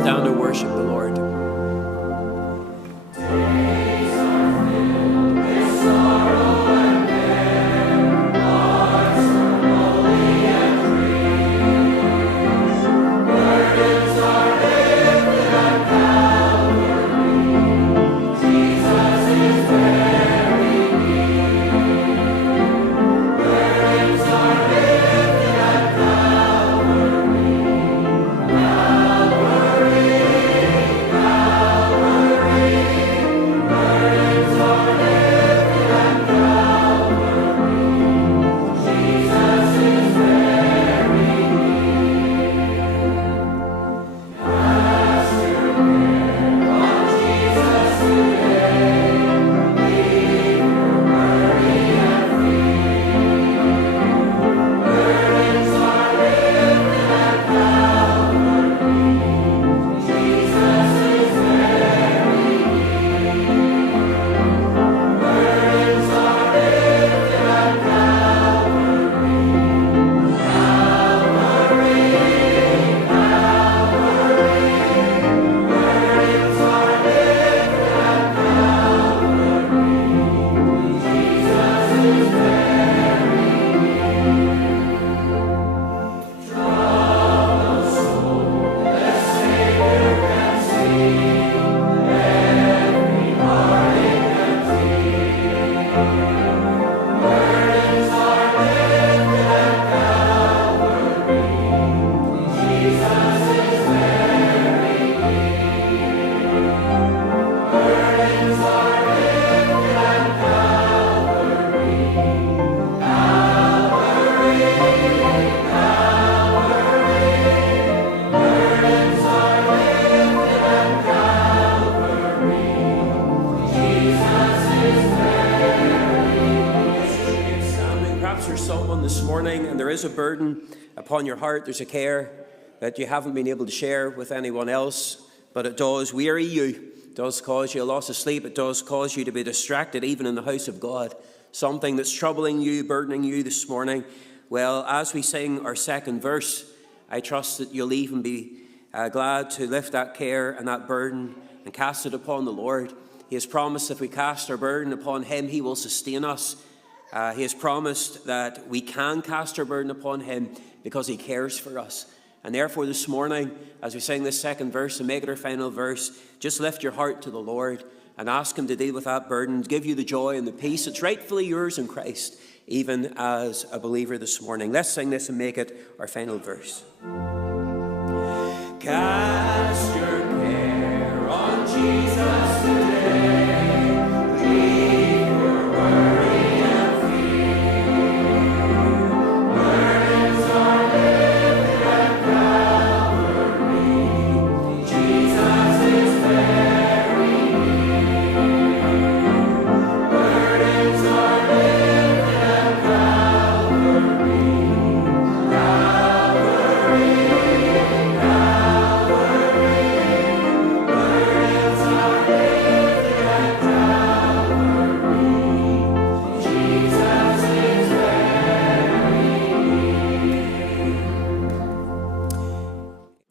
stand and worship the Lord. A burden upon your heart, there's a care that you haven't been able to share with anyone else, but it does weary you, it does cause you a loss of sleep, it does cause you to be distracted even in the house of God, something that's troubling you, burdening you this morning. Well, as we sing our second verse, I trust that you'll even be glad to lift that care and that burden and cast it upon the Lord. He has promised if we cast our burden upon him, he will sustain us. He has promised that we can cast our burden upon him because he cares for us. And therefore this morning, as we sing this second verse and make it our final verse, just lift your heart to the Lord and ask him to deal with that burden, give you the joy and the peace that's rightfully yours in Christ, even as a believer this morning. Let's sing this and make it our final verse. Cast your care on Jesus.